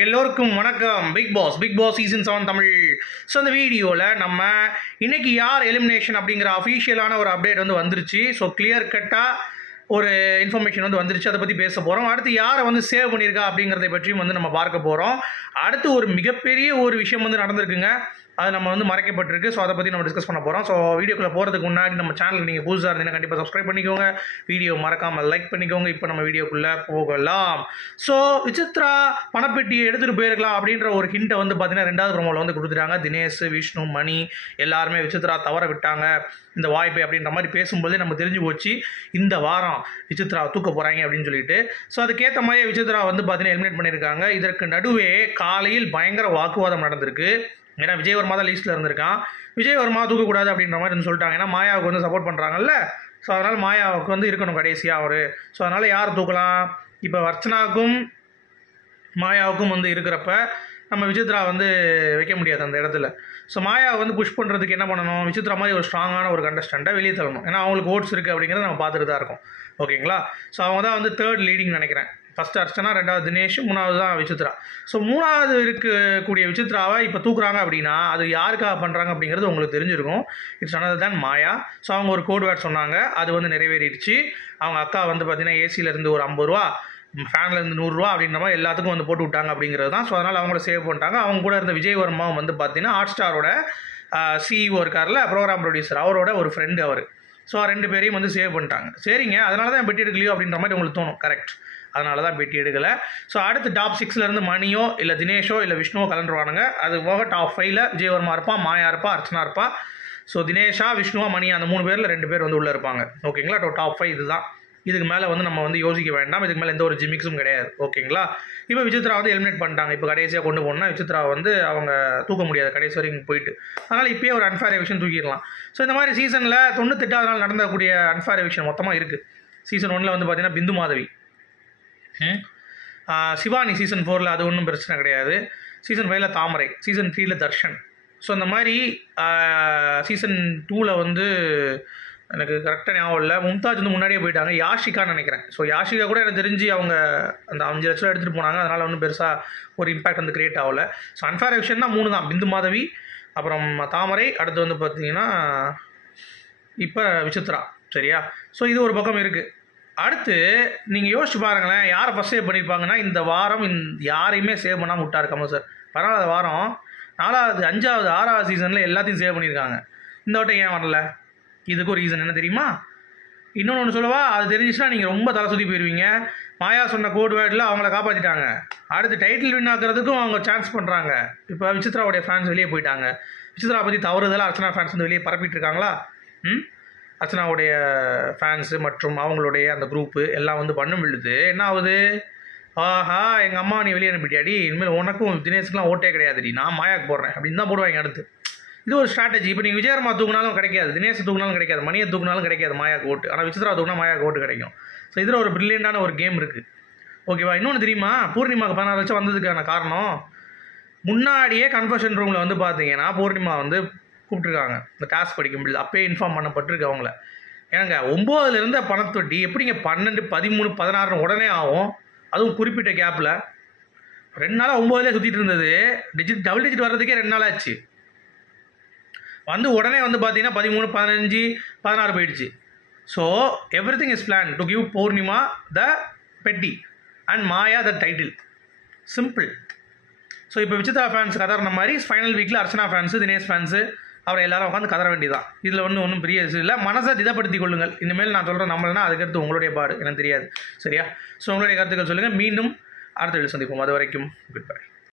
எல்லோருக்கும் வணக்கம். Big boss season 7 Tamil. So அந்த வீடியோவில் நம்ம இன்னைக்கு யார் எலிமினேஷன் அப்படிங்கிற அஃபீஷியலான ஒரு அப்டேட் வந்துருச்சு. ஸோ கிளியர் கட்டாக ஒரு இன்ஃபர்மேஷன் வந்துருச்சு. அதை பற்றி பேச போகிறோம். அடுத்து யாரை சேவ் பண்ணியிருக்கா அப்படிங்கிறத பற்றியும் நம்ம பார்க்க போகிறோம். அடுத்து ஒரு மிகப்பெரிய ஒரு விஷயம் நடந்திருக்குங்க. அது நம்ம மறைக்கப்பட்டிருக்கு. ஸோ அதை பற்றி நம்ம டிஸ்கஸ் பண்ண போகிறோம். ஸோ வீடியோக்குள்ளே போகிறதுக்கு முன்னாடி நம்ம சேனல் நீங்கள் புதுசாக இருந்தீங்கன்னா கண்டிப்பாக சப்ஸ்கிரைப் பண்ணிக்கோங்க. வீடியோ மறக்காமல் லைக் பண்ணிக்கோங்க. இப்போ நம்ம வீடியோக்குள்ளே போகலாம். ஸோ விசித்ரா பணப்பெட்டியை எடுத்துகிட்டு போயிருக்கலாம் அப்படின்ற ஒரு ஹிண்ட்டை பார்த்தீங்கன்னா 2வது ப்ரோமோவில் கொடுத்துட்டாங்க. தினேஷ், விஷ்ணு, மணி எல்லாருமே விசித்ரா தவற விட்டாங்க இந்த வாய்ப்பை அப்படின்ற மாதிரி பேசும்போதே நம்ம தெரிஞ்சு போச்சு இந்த வாரம் விசித்ரா தூக்க போகிறாங்க அப்படின்னு சொல்லிட்டு. ஸோ அதுக்கேற்ற மாதிரியே விசித்ரா பார்த்தீங்கன்னா எலிமினேட் பண்ணியிருக்காங்க. இதற்கு நடுவே காலையில் பயங்கர வாக்குவாதம் நடந்திருக்கு. ஏன்னா விஜயவர்மா தான் லீஸ்ட்டில் இருந்திருக்கான். விஜயவர்மா தூக்கக்கூடாது அப்படின்ற மாதிரி சொல்லிட்டாங்க. ஏன்னா மாயாவுக்கு சப்போர்ட் பண்ணுறாங்கல்ல. ஸோ அதனால் மாயாவுக்கு இருக்கணும் கடைசியாக அவர். ஸோ அதனால் யார் தூக்கலாம்? இப்போ அர்ச்சனாவுக்கும் மாயாவுக்கும் இருக்கிறப்ப நம்ம விசித்ரா வைக்க முடியாது அந்த இடத்துல. ஸோ மாயாவை புஷ் பண்ணுறதுக்கு என்ன பண்ணணும்? விசித்ரா மாதிரி ஒரு ஸ்ட்ராங்கான ஒரு கண்டஸ்டண்ட்டை வெளியே தள்ளணும். ஏன்னா அவங்களுக்கு ஓட்ஸ் இருக்குது அப்படிங்கிறத நம்ம பார்த்துட்டு தான் இருக்கோம். ஓகேங்களா? ஸோ அவங்க தான் 3rd லீடிங் நினைக்கிறேன். ஃபஸ்ட்டு அர்ச்சனா, 2வது தினேஷ், 3வது தான் விசித்ரா. ஸோ 3வது இருக்கக்கூடிய விசித்ராவை இப்போ தூக்குறாங்க அப்படின்னா அது யாருக்காக பண்ணுறாங்க அப்படிங்கிறது உங்களுக்கு தெரிஞ்சிருக்கும். இட்ஸ் அனதர் தான் மாயா. ஸோ அவங்க ஒரு கோட் வேர்ட் சொன்னாங்க. அது நிறைவேறிடுச்சு. அவங்க அக்கா பார்த்தீங்கன்னா ஏசியிலேருந்து ஒரு 50 ரூபா, ஃபேன்லேருந்து 100 ரூபா அப்படின்ற மாதிரி எல்லாத்துக்கும் போட்டு விட்டாங்க அப்படிங்கிறது தான். ஸோ அதனால் அவங்கள சேவ் பண்ணிட்டாங்க. அவங்க கூட இருந்த விஜயவர்மாவும் பார்த்தீங்கன்னா ஹாட் ஸ்டாரோட சிஇஓ இருக்கார்ல, ப்ரோக்ராம் ப்ரொடியூசர், அவரோட ஒரு ஃப்ரெண்டு அவர். ஸோ 2 பேரையும் சேவ் பண்ணிட்டாங்க. சரிங்க, அதனால தான் பெட்டி எடுக்கலையோ அப்படின்ற மாதிரி உங்களுக்கு தோணும். கரெக்ட், அதனால தான் பெட்டி எடுக்கலை. ஸோ அடுத்து டாப் 6லேருந்து மணியோ இல்லை தினேஷோ இல்லை விஷ்ணுவோ கலந்துருவானுங்க. அது போக டாப் 5ல் விஜயவர்மா இருப்பான், மாயா இருப்பா, அர்ச்சனா இருப்பா. ஸோ தினேஷா, விஷ்ணுவா, மணியா அந்த 3 பேரில் 2 பேர் உள்ளே இருப்பாங்க. ஓகேங்களா? டாப் 5 இதுதான். இதுக்கு மேலே நம்ம யோசிக்க வேண்டாம். இதுக்கு மேலே எந்த ஒரு ஜிமிக்ஸும் கிடையாது. ஓகேங்களா? இப்போ விசித்ரா எலிமினேட் பண்ணிட்டாங்க. இப்போ கடைசியாக கொண்டு போனால் விசித்ரா அவங்க தூக்க முடியாது கடைசி வரைக்கும் போயிட்டு. அதனால் இப்போயே ஒரு அன்ஃபேர் எவிக்ஷன் தூக்கிடலாம். ஸோ இந்த மாதிரி சீசனில் 98வது நாள் நடந்தக்கூடிய அன்ஃபேர் எவிக்ஷன் மொத்தமாக இருக்குது. சீசன் 1ல் பார்த்தீங்கன்னா பிந்து மாதவி, சிவானி. சீசன் 4ல் அது ஒன்றும் பிரச்சனை கிடையாது. சீசன் 5ல் தாமரை, சீசன் 3ல் தர்ஷன். ஸோ இந்த மாதிரி சீசன் 2ல் எனக்கு கரெக்டாக ஞாபகம் இல்லை, மும்தாஜ் முன்னாடியே போயிட்டாங்க. யாஷிகான்னு நினைக்கிறேன். ஸோ யாஷிகா கூட எனக்கு தெரிஞ்சு அவங்க அந்த 5 லட்சம் எடுத்துகிட்டு போனாங்க. அதனால் ஒன்றும் பெருசாக ஒரு இம்பாக்ட் கிரியேட் ஆகலை. ஸோ அன்ஃபேர் எவிக்ஷன் தான் 3 தான். பிந்து மாதவி, அப்புறம் தாமரை, அடுத்து பார்த்தீங்கன்னா இப்போ விசித்ரா. சரியா? ஸோ இது ஒரு பக்கம் இருக்குது. அடுத்து நீங்கள் யோசிச்சு பாருங்களேன், யாரை ஃபஸ்ட் சேவ் பண்ணியிருப்பாங்கன்னா இந்த வாரம் யாரையுமே சேவ் பண்ணாமல் விட்டார் கமல் சார். பரவாயில்ல, வாரம் 4வது, 5வது, 6வது சீசனில் எல்லாத்தையும் சேவ் பண்ணியிருக்காங்க. இந்த வட்டம் ஏன் வரல? இதுக்கு ஒரு ரீசன் என்ன தெரியுமா? இன்னொன்று சொல்லவா? அது தெரிஞ்சிச்சுன்னா நீங்கள் ரொம்ப தலை சுற்றி போயிடுவீங்க. மாயா சொன்ன கோட் வேர்டில் அவங்கள காப்பாற்றிட்டாங்க. அடுத்து டைட்டில் வின் ஆகிறதுக்கும் அவங்க சான்ஸ் பண்ணுறாங்க. இப்போ விசித்ராவுடைய ஃபேன்ஸ் வெளியே போயிட்டாங்க. விசித்ரா பற்றி தவறுதலாக அர்ச்சனா ஃபேன்ஸ் வெளியே பரப்பிட்டு இருக்காங்களா? அர்ச்சனாவுடைய ஃபேன்ஸு மற்றும் அவங்களுடைய அந்த குரூப்பு எல்லாம் பண்ணும் விழுது என்ன ஆகுது? ஆஹா, எங்கள் அம்மா நீ வெளியே அனுப்பிட்டியாடி, இனிமேல் உனக்கும் தினேஷுக்குலாம் ஓட்டே கிடையாதுடி, நான் மாயாக்கு போடுறேன் அப்படின்னு தான் போடுவாங்க அடுத்து. இது ஒரு ஸ்ட்ராட்டஜி. இப்போ நீங்கள் விஜயவர்மா தூக்குனாலும் கிடைக்காது, தினேஷ் தூக்குனாலும் கிடைக்காது, மணியை தூக்குனாலும் கிடைக்காது மாயாக்கு ஓட்டு. ஆனால் விசித்ரா தூக்குனா மாயாக்கு ஓட்டு கிடைக்கும். ஸோ இதில் ஒரு பிரில்லியண்டான ஒரு கேம் இருக்குது. ஓகேவா? இன்னொன்று தெரியுமா? பூர்ணிமாவுக்கு 16 லட்சம் வந்ததுக்கான காரணம், முன்னாடியே கன்ஃபர்ஷன் ரூமில் பார்த்தீங்கன்னா பூர்ணிமா கூப்பிட்ருக்காங்க இந்த டாஸ்க் படிக்கும்போது. அப்போயே இன்ஃபார்ம் பண்ணப்பட்டிருக்கு அவங்கள. ஏங்க 9லேருந்து பணத்தொட்டி எப்படிங்க 12, 13, 16 உடனே ஆகும்? அதுவும் குறிப்பிட்ட கேப்பில் 2 நாளாக 9லே சுற்றிட்டு இருந்தது. டபுள் டிஜிட் வர்றதுக்கே 2 நாள் ஆச்சு. உடனே பார்த்தீங்கன்னா 13, 15, 16 போயிடுச்சு. So everything is plan to give Poornima the petti and Maya the title. Simple. So இப்போ விசித்ரா ஃபேன்ஸ் கதறின மாதிரி ஃபைனல் வீக்கில் அர்ச்சனா ஃபேன்ஸு, தினேஷ் ஃபேன்ஸு, அவரை எல்லாரும் உட்காந்து கதற வேண்டியதான். இதில் ஒன்றும் பெரிய விஷயம் இல்லை. மனசை திடப்படுத்திக் கொள்ளுங்கள். இனிமேல் நான் சொல்கிறேன் நம்மளனா அதுக்கடுத்து உங்களுடைய பாடு, எனக்கு தெரியாது. சரியா? ஸோ உங்களுடைய கருத்துக்கள் சொல்லுங்கள். மீண்டும் அடுத்த வீடியோ சந்திப்போம். அது வரைக்கும் குட் பை.